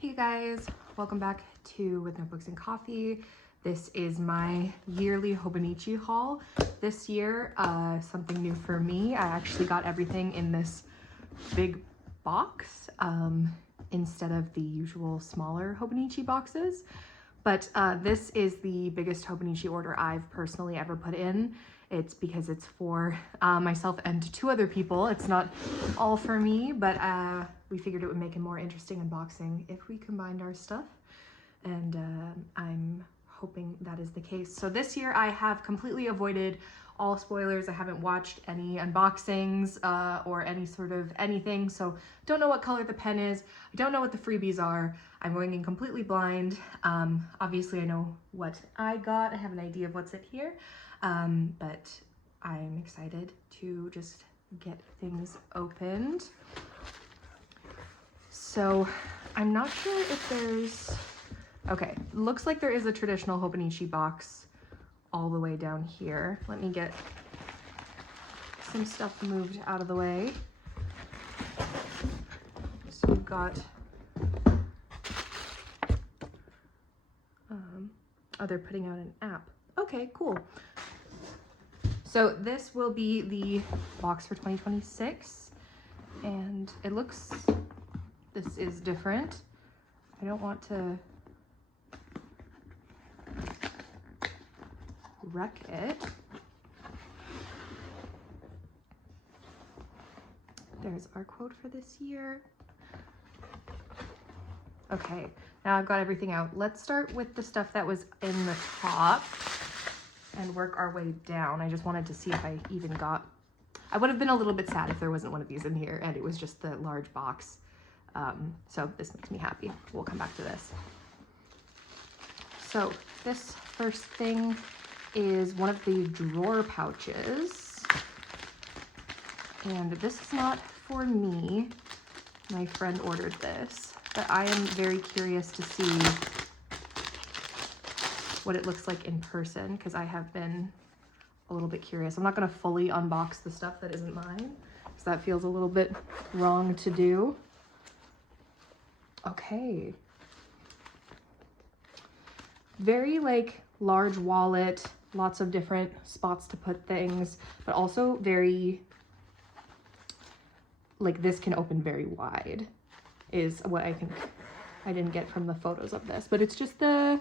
Hey guys, welcome back to With Notebooks and Coffee. This is my yearly Hobonichi haul. This year, something new for me. I actually got everything in this big box instead of the usual smaller Hobonichi boxes. But this is the biggest Hobonichi order I've personally ever put in. It's because it's for myself and two other people. It's not all for me, but we figured it would make a more interesting unboxing if we combined our stuff. And I'm hoping that is the case. So this year I have completely avoided all spoilers. I haven't watched any unboxings or any sort of anything. So don't know what color the pen is. I don't know what the freebies are. I'm going in completely blind. Obviously I know what I got. I have an idea of what's in here. But I'm excited to just get things opened. So I'm not sure if there's, okay, looks like there is a traditional Hobonichi box all the way down here. Let me get some stuff moved out of the way. So we've got, oh, they're putting out an app. Okay, cool. So this will be the box for 2026, and it looks, this is different. I don't want to wreck it. There's our quote for this year. Okay, now I've got everything out. Let's start with the stuff that was in the top and work our way down. I just wanted to see if I even got, I would have been a little bit sad if there wasn't one of these in here and it was just the large box. So this makes me happy. We'll come back to this. So this first thing is one of the drawer pouches. And this is not for me. My friend ordered this, but I am very curious to see what it looks like in person, because I have been a little bit curious. I'm not going to fully unbox the stuff that isn't mine, because that feels a little bit wrong to do. Okay. Very like large wallet, lots of different spots to put things, but also very, like this can open very wide, is what I think I didn't get from the photos of this, but it's just the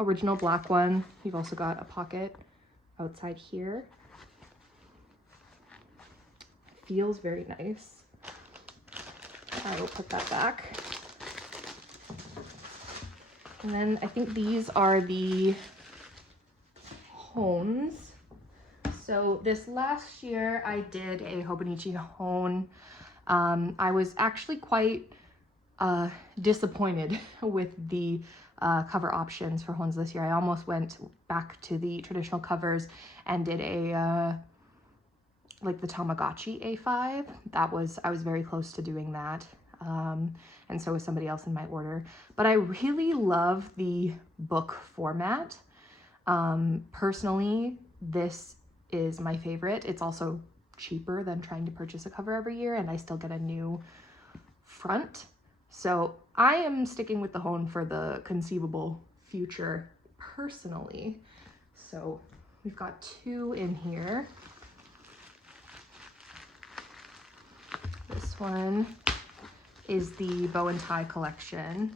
original black one. You've also got a pocket outside here. Feels very nice. I will put that back. And then I think these are the HONs. So this last year I did a Hobonichi HON. I was actually quite disappointed with the cover options for HONs this year. I almost went back to the traditional covers and did a like the Tamagotchi A5. I was very close to doing that, and so was somebody else in my order. But I really love the book format. Personally, this is my favorite. It's also cheaper than trying to purchase a cover every year, and I still get a new front. So I am sticking with the HON for the conceivable future personally. So we've got two in here. This one is the bow and tie collection.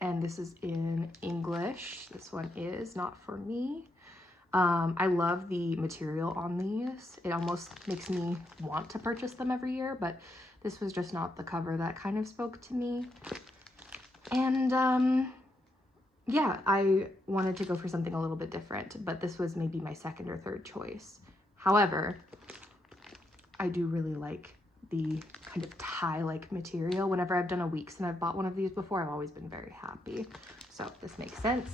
And this is in English. This one is not for me. I love the material on these. It almost makes me want to purchase them every year, but this was just not the cover that kind of spoke to me. And yeah, I wanted to go for something a little bit different, but this was maybe my second or third choice. However, I do really like the kind of tie-like material. Whenever I've done a weeks and I've bought one of these before, I've always been very happy. So this makes sense.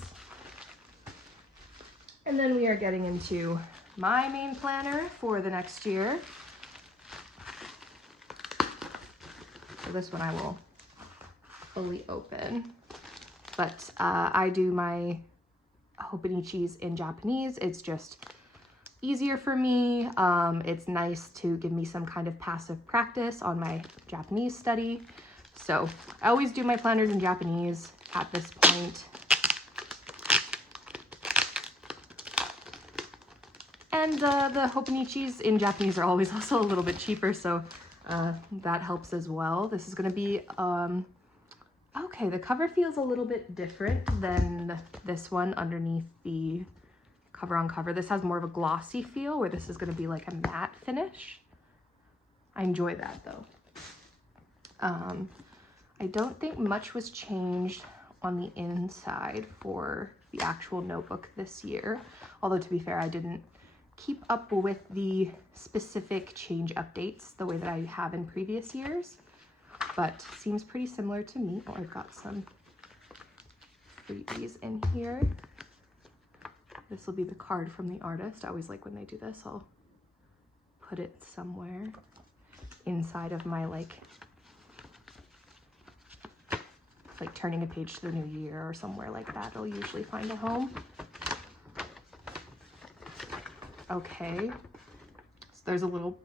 And then we are getting into my main planner for the next year. So this one I will fully open, but I do my Hobonichis in Japanese. It's just easier for me. It's nice to give me some kind of passive practice on my Japanese study. So I always do my planners in Japanese at this point. And the Hobonichis in Japanese are always also a little bit cheaper, so that helps as well. This is going to be, okay, the cover feels a little bit different than this one underneath the cover on cover. This has more of a glossy feel, where this is going to be like a matte finish. I enjoy that though. I don't think much was changed on the inside for the actual notebook this year, although to be fair, I didn't keep up with the specific change updates the way that I have in previous years, but seems pretty similar to me. Oh, I've got some freebies in here. This will be the card from the artist. I always like when they do this. I'll put it somewhere inside of my like turning a page to the new year or somewhere like that. It'll usually find a home. Okay, so there's a little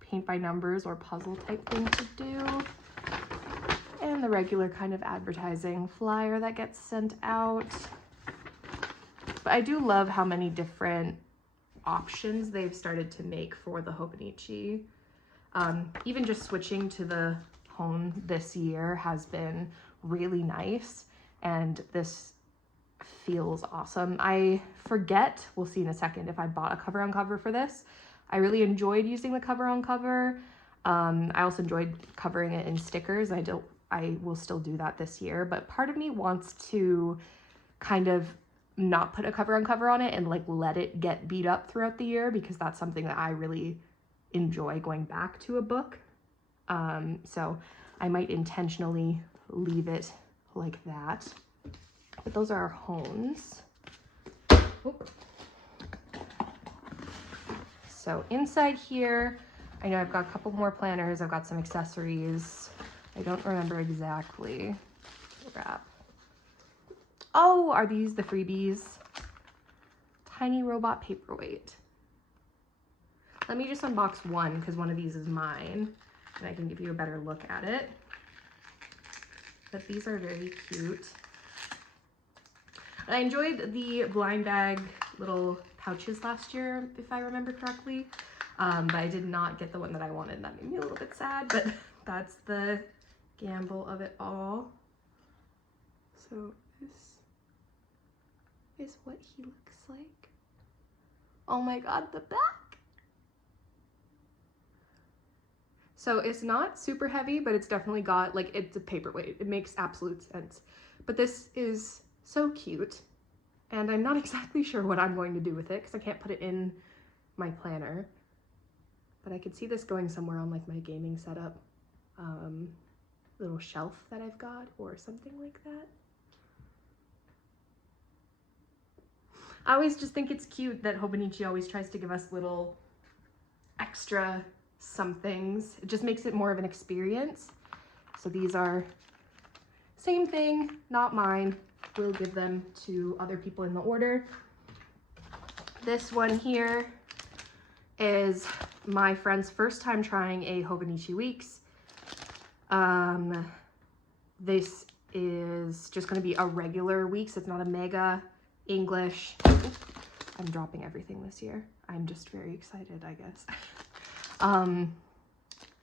paint by numbers or puzzle type thing to do. And the regular kind of advertising flyer that gets sent out. But I do love how many different options they've started to make for the Hobonichi. Even just switching to the HON this year has been really nice, and this feels awesome. I forget, we'll see in a second, if I bought a cover on cover for this. I really enjoyed using the cover on cover. I also enjoyed covering it in stickers. I will still do that this year, but part of me wants to kind of not put a cover on cover on it and like let it get beat up throughout the year, because that's something that I really enjoy, going back to a book. So I might intentionally leave it like that. But those are our HONs. Oop. So inside here, I know I've got a couple more planners. I've got some accessories. I don't remember exactly. Wrap. Oh, are these the freebies? Tiny robot paperweight. Let me just unbox one, because one of these is mine, and I can give you a better look at it. But these are very cute. And I enjoyed the blind bag little pouches last year, if I remember correctly. But I did not get the one that I wanted. That made me a little bit sad, but that's the gamble of it all. So this is what he looks like. Oh my god, the back! So it's not super heavy, but it's definitely got, like, it's a paperweight. It makes absolute sense. But this is so cute, and I'm not exactly sure what I'm going to do with it, because I can't put it in my planner. But I could see this going somewhere on like my gaming setup, little shelf that I've got, or something like that. I always just think it's cute that Hobonichi always tries to give us little extra somethings. It just makes it more of an experience. So these are same thing, not mine. We'll give them to other people in the order. This one here is my friend's first time trying a Hobonichi Weeks. This is just going to be a regular Weeks. It's not a mega English. I'm dropping everything this year. I'm just very excited, I guess.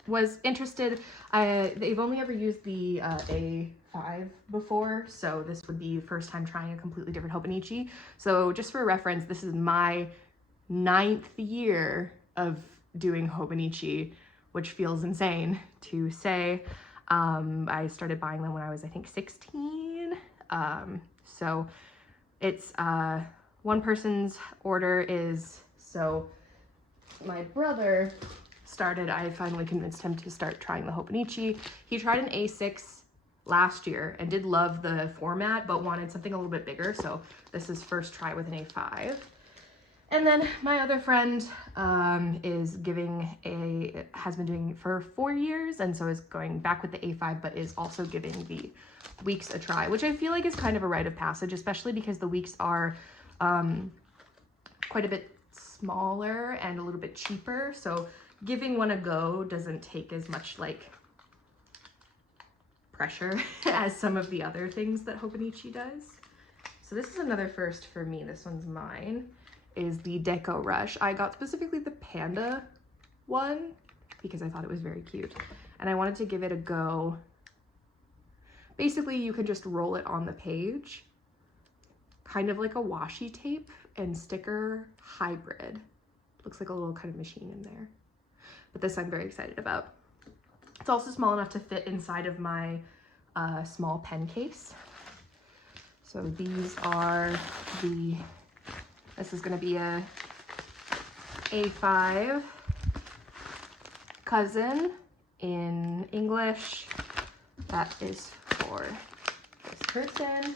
Was interested. They've only ever used the A5 before, so this would be the first time trying a completely different Hobonichi. So just for reference, this is my 9th year of doing Hobonichi, which feels insane to say. I started buying them when I was, I think, 16. So it's one person's order is, so my brother started, I finally convinced him to start trying the Hobonichi. He tried an A6 last year and did love the format, but wanted something a little bit bigger. So this is first try with an A5. And then my other friend has been doing it for 4 years, and so is going back with the A5, but is also giving the Weeks a try, which I feel like is kind of a rite of passage, especially because the Weeks are quite a bit smaller and a little bit cheaper. So giving one a go doesn't take as much like pressure as some of the other things that Hobonichi does. So this is another first for me. This one's mine, is the Deco Rush. I got specifically the panda one because I thought it was very cute and I wanted to give it a go. Basically, you can just roll it on the page, kind of like a washi tape and sticker hybrid. Looks like a little kind of machine in there. But this I'm very excited about. It's also small enough to fit inside of my small pen case. So these are this is gonna be a A5 cousin in English. That is for this person.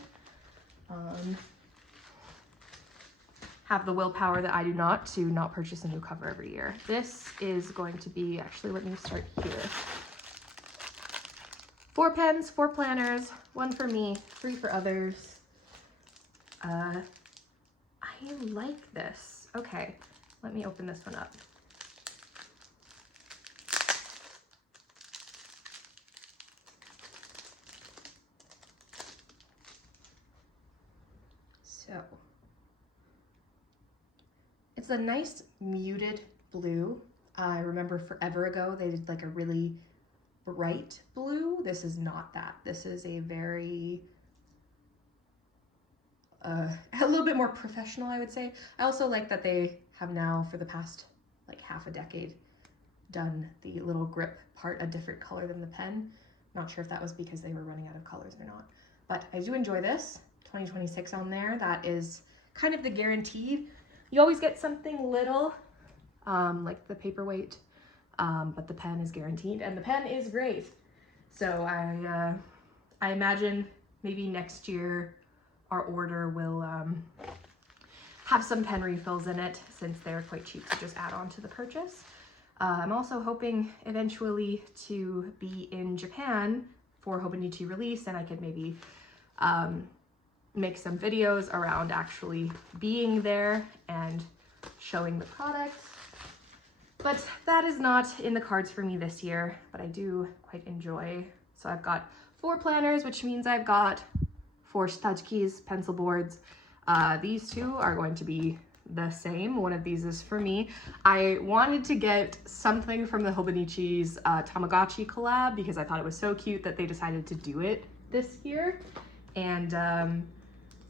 Have the willpower that I do not to not purchase a new cover every year. This is going to be, actually let me start here. 4 pens, 4 planners, 1 for me, 3 for others. I like this. Okay, let me open this one up. So, it's a nice muted blue. I remember forever ago they did like a really bright blue. This is not that. This is a very, a little bit more professional, I would say. I also like that they have now, for the past like half a decade, done the little grip part a different color than the pen. Not sure if that was because they were running out of colors or not. But I do enjoy this. 2026 on there. That is kind of the guaranteed. You always get something little, like the paperweight, but the pen is guaranteed, and the pen is great. So I imagine maybe next year our order will have some pen refills in it, since they're quite cheap to just add on to the purchase. I'm also hoping eventually to be in Japan for Hobonichi release, and I could maybe make some videos around actually being there and showing the products. But that is not in the cards for me this year, but I do quite enjoy. So I've got 4 planners, which means I've got 4 shitachikis, pencil boards. These 2 are going to be the same. One of these is for me. I wanted to get something from the Hobonichi's Tamagotchi collab because I thought it was so cute that they decided to do it this year. And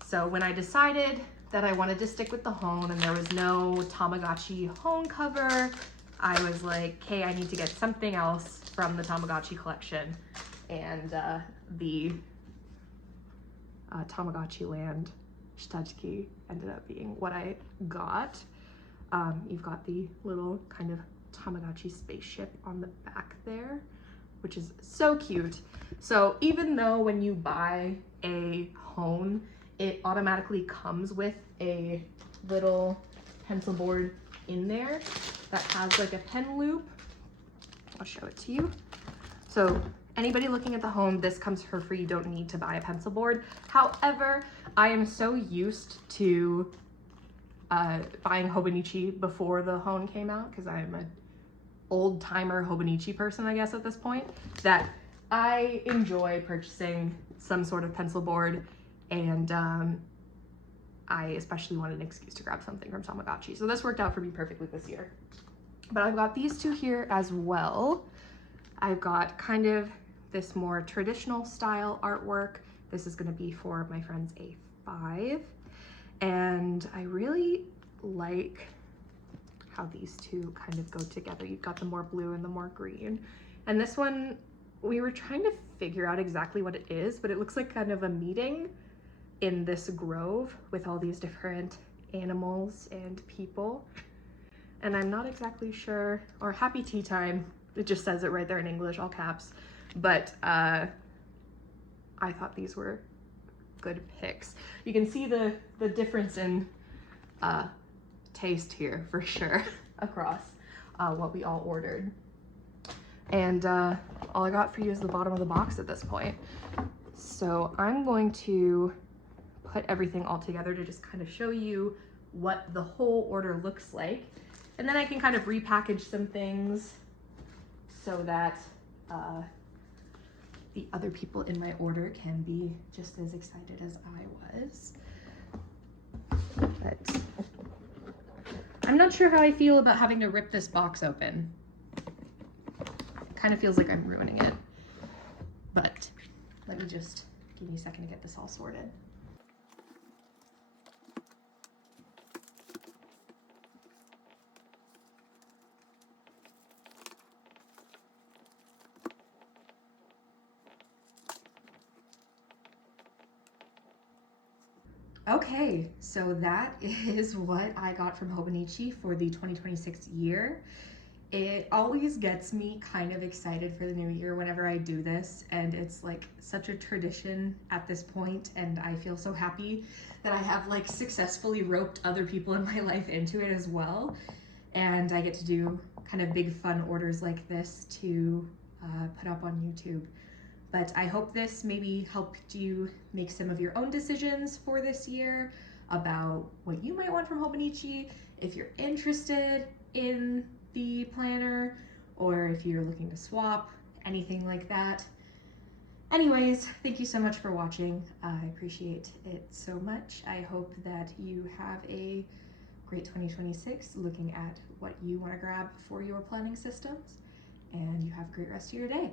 so when I decided that I wanted to stick with the HON and there was no Tamagotchi HON cover, I was like, okay, I need to get something else from the Tamagotchi collection. And the Tamagotchi Land Shitachiki ended up being what I got. You've got the little kind of Tamagotchi spaceship on the back there, which is so cute. So even though when you buy a HON, it automatically comes with a little pencil board in there that has like a pen loop. I'll show it to you. So anybody looking at the HON, this comes for free. You don't need to buy a pencil board. However, I am so used to buying Hobonichi before the HON came out, because I'm an old timer Hobonichi person, I guess, at this point, that I enjoy purchasing some sort of pencil board. And I especially wanted an excuse to grab something from Tamagotchi. So this worked out for me perfectly this year. But I've got these 2 here as well. I've got kind of this more traditional style artwork. This is going to be for my friend's A5. And I really like how these 2 kind of go together. You've got the more blue and the more green. And this one, we were trying to figure out exactly what it is, but it looks like kind of a meeting in this grove with all these different animals and people. And I'm not exactly sure, or happy tea time, it just says it right there in English, all caps. But I thought these were good picks. You can see the difference in taste here for sure across what we all ordered. And all I got for you is the bottom of the box at this point. So I'm going to put everything all together to just kind of show you what the whole order looks like. And then I can kind of repackage some things so that the other people in my order can be just as excited as I was. But I'm not sure how I feel about having to rip this box open. Kind of feels like I'm ruining it. But let me just give me a second to get this all sorted. Okay, so that is what I got from Hobonichi for the 2026 year. It always gets me kind of excited for the new year whenever I do this, and it's like such a tradition at this point, and I feel so happy that I have like successfully roped other people in my life into it as well, and I get to do kind of big fun orders like this to put up on YouTube. But I hope this maybe helped you make some of your own decisions for this year about what you might want from Hobonichi, if you're interested in the planner, or if you're looking to swap, anything like that. Anyways, thank you so much for watching. I appreciate it so much. I hope that you have a great 2026 looking at what you want to grab for your planning systems, and you have a great rest of your day.